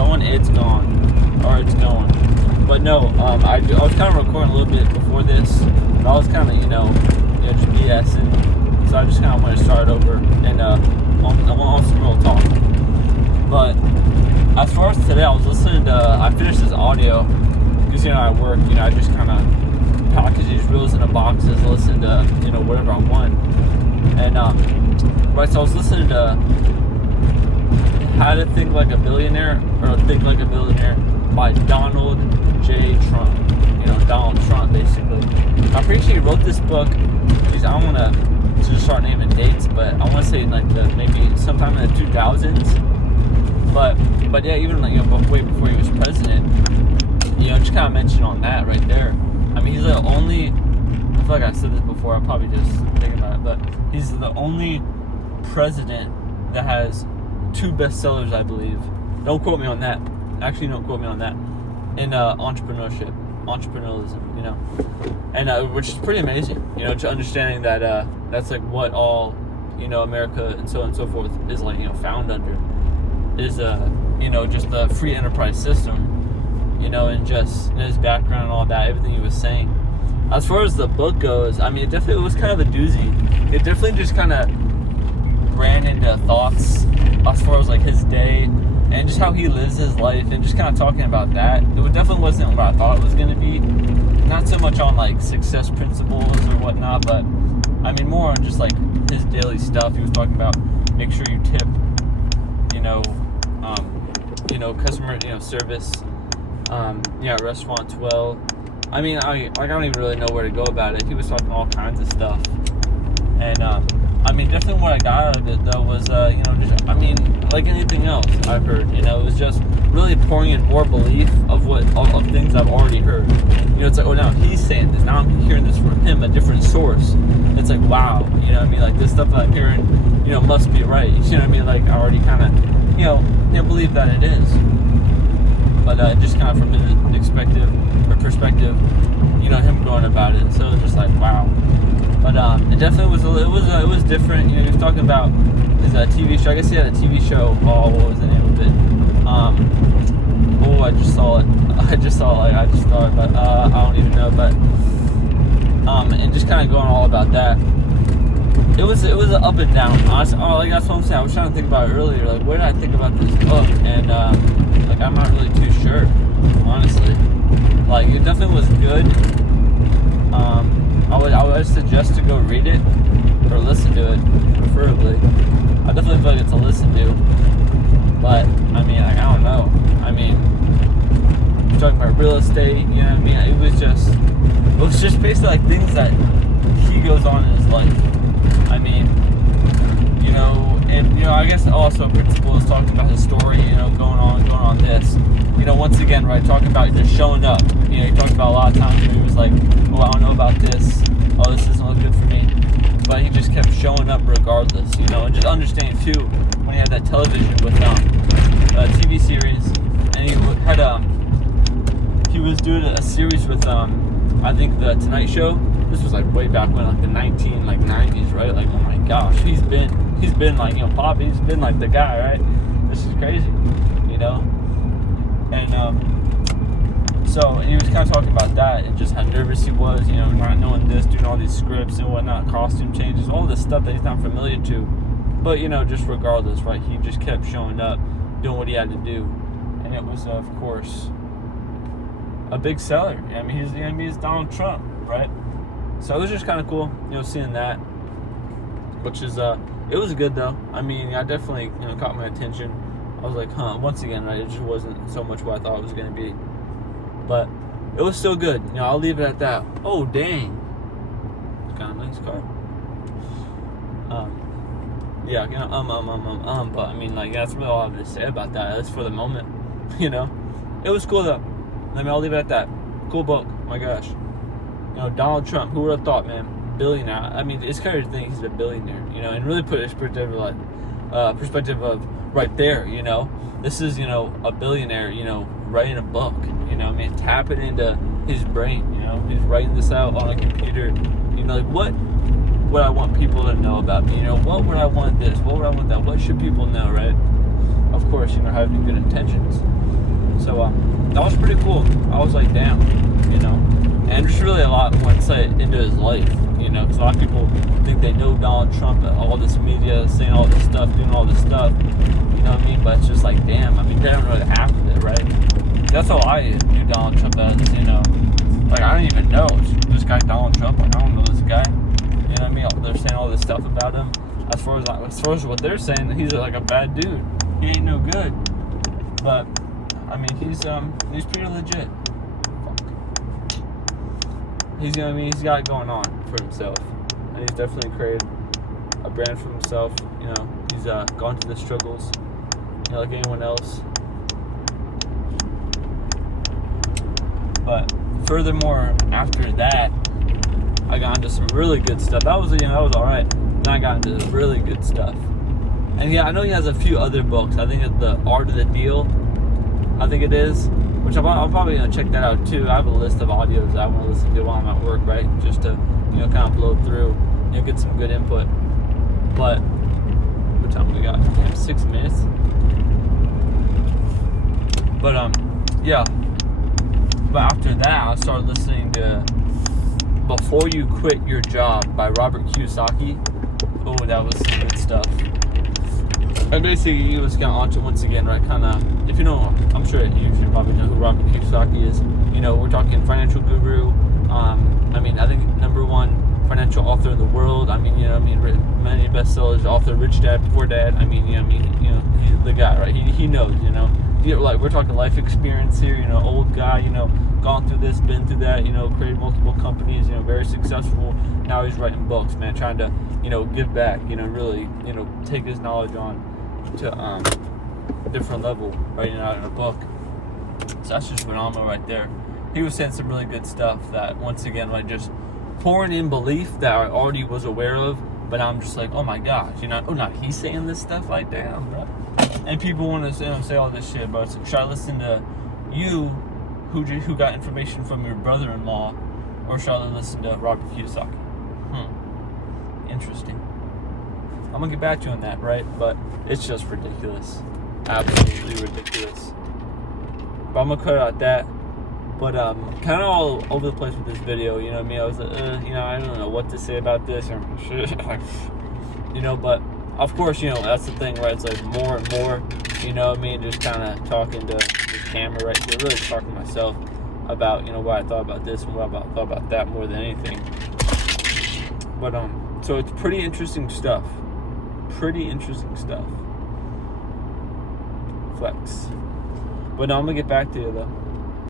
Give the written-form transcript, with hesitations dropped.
going, it's gone, or it's going. But no, I was kind of recording a little bit before this, but I was kind of, just BSing. So I just kind of want to start over and I want some real talk. But as far as today, I was listening to, I finished this audio, because, I work, I just kind of package these reels into boxes, listen to, whatever I want. And, right, so I was listening to How to Think Like a Billionaire, or Think Like a Billionaire, by Donald J. Trump. Donald Trump, basically. I'm pretty sure he wrote this book. I don't want to just start naming dates, but I want to say maybe sometime in the 2000s. But yeah, even way before he was president. Just kind of mention on that right there. I mean, he's the only. I feel like I said this before. I'm probably just thinking about it, but he's the only president that has 2 bestsellers, I believe. Don't quote me on that. Actually, don't quote me on that. In entrepreneurship, entrepreneurialism, and which is pretty amazing. To understanding that that's like what all America and so on and so forth is found under is just the free enterprise system. And just his background and all that, everything he was saying. As far as the book goes, I mean, it was kind of a doozy. It definitely just kind of ran into thoughts as far as his day and just how he lives his life, and just kind of talking about that. It definitely wasn't what I thought it was going to be. Not so much on success principles or whatnot, but I mean more on just his daily stuff. He was talking about make sure you tip, customer, service, restaurants well. I mean, I don't even really know where to go about it. He was talking all kinds of stuff, and I mean, definitely what I got out of it though was, just, I mean, like anything else I've heard, it was just really pouring in more belief of things I've already heard. It's like, oh, now he's saying this. Now I'm hearing this from him, a different source. It's like, wow, this stuff that I'm hearing, must be right. I already kind of, believe that it is. But just kind of from his perspective, him going about it. So it was just like, wow. But it definitely it was different. He was talking about his TV show. I guess he had a TV show. Oh, what was the name of it? I just saw it. I just thought about. I don't even know. But and just kind of going all about that. It was an up and down. Honestly, that's what I'm saying. I was trying to think about it earlier. What did I think about this book? And I'm not really too sure, honestly. It definitely was good. I would suggest to go read it or listen to it, preferably. I definitely feel like it's a listen to, but I mean, I don't know. I mean, you're talking about real estate, It was just basically things that he goes on in his life. I mean, and I guess also principles talking about his story, going on this. Once again, right, talking about just showing up. He talked about a lot of times where he was like, oh, I don't know about this. Oh, this doesn't look good for me. But he just kept showing up regardless, and just understanding too, when he had that television with a TV series, and he was doing a series with I think the Tonight Show. This was way back when, the 1990s, right? Oh my gosh, he's been Poppy, he's been the guy, right? This is crazy, And so he was kind of talking about that and just how nervous he was, not knowing this, doing all these scripts and whatnot, costume changes, all this stuff that he's not familiar to. But just regardless, right? He just kept showing up, doing what he had to do, and it was, of course, a big seller. I mean, he's Donald Trump, right? So it was just kind of cool, seeing that, which is, it was good though. I mean, I definitely, caught my attention. I was like, once again, it just wasn't so much what I thought it was going to be, but it was still good. I'll leave it at that. Oh, dang. It's kind of a nice car. Yeah, but I mean, that's really all I have to say about that. That's for the moment, It was cool though. I'll leave it at that. Cool book. My gosh. Donald Trump, who would have thought, man? Billionaire. I mean, it's kind of thing he's a billionaire, and really put his perspective of right there, This is, a billionaire, writing a book, tapping into his brain, He's writing this out on a computer, what would I want people to know about me? What would I want this? What would I want that? What should people know, right? Of course, having good intentions. So that was pretty cool. I was like, damn, you know. And there's really a lot more insight into his life, you know, because a lot of people think they know Donald Trump, all this media saying all this stuff, doing all this stuff, you know what I mean? But it's just like, damn, I mean, they don't know the half of it, right? That's how I knew Donald Trump as, you know. Like, I don't even know this guy Donald Trump. Like, I don't know this guy. You know what I mean? They're saying all this stuff about him. As far as what they're saying, he's like a bad dude. He ain't no good. But I mean, he's pretty legit. Fuck. He's got it going on for himself, and he's definitely created a brand for himself. You know, he's gone through the struggles, you know, like anyone else. But furthermore, after that, I got into some really good stuff. That was all right. Then I got into really good stuff. And yeah, I know he has a few other books. I think it's The Art of the Deal. I think it is. Which I'm probably going to check that out too. I have a list of audios that I want to listen to while I'm at work, right? Just to, you know, kind of blow through, you know, get some good input. But, what time we got? Damn, 6 minutes. But, yeah. But after that, I started listening to Before You Quit Your Job by Robert Kiyosaki. Oh, that was some good stuff. And basically, he was kind of onto once again, right? Kind of, if you know, I'm sure you should probably know who Robert Kiyosaki is. You know, we're talking financial guru. I mean, I think #1 financial author in the world. I mean, you know, many bestsellers, author, Rich Dad, Poor Dad. I mean, he's the guy, right? He knows, you know. Like, we're talking life experience here. You know, old guy. You know, gone through this, been through that. You know, created multiple companies. You know, very successful. Now he's writing books, man, trying to, you know, give back. You know, really, you know, take his knowledge on to a different level, writing out in a book. So that's just phenomenal right there. He was saying some really good stuff that, once again, like, just pouring in belief that I already was aware of, but I'm just like, oh my gosh, you know, oh, now he's saying this stuff, like, damn, bro. And people want to say all this shit, but should I listen to you, who got information from your brother-in-law, or should I listen to Robert Kiyosaki? Interesting. I'm gonna get back to you on that, right? But it's just ridiculous. Absolutely ridiculous. But I'm gonna cut out that. But kind of all over the place with this video, you know what I mean? I was like, you know, I don't know what to say about this, or you know, but of course, you know, that's the thing, right? It's like more and more, you know what I mean? Just kind of talking to the camera right here, really talking to myself about, you know, what I thought about this and what I thought about that more than anything. But so it's pretty interesting stuff. Pretty interesting stuff. Flex. But now I'm gonna get back to you though.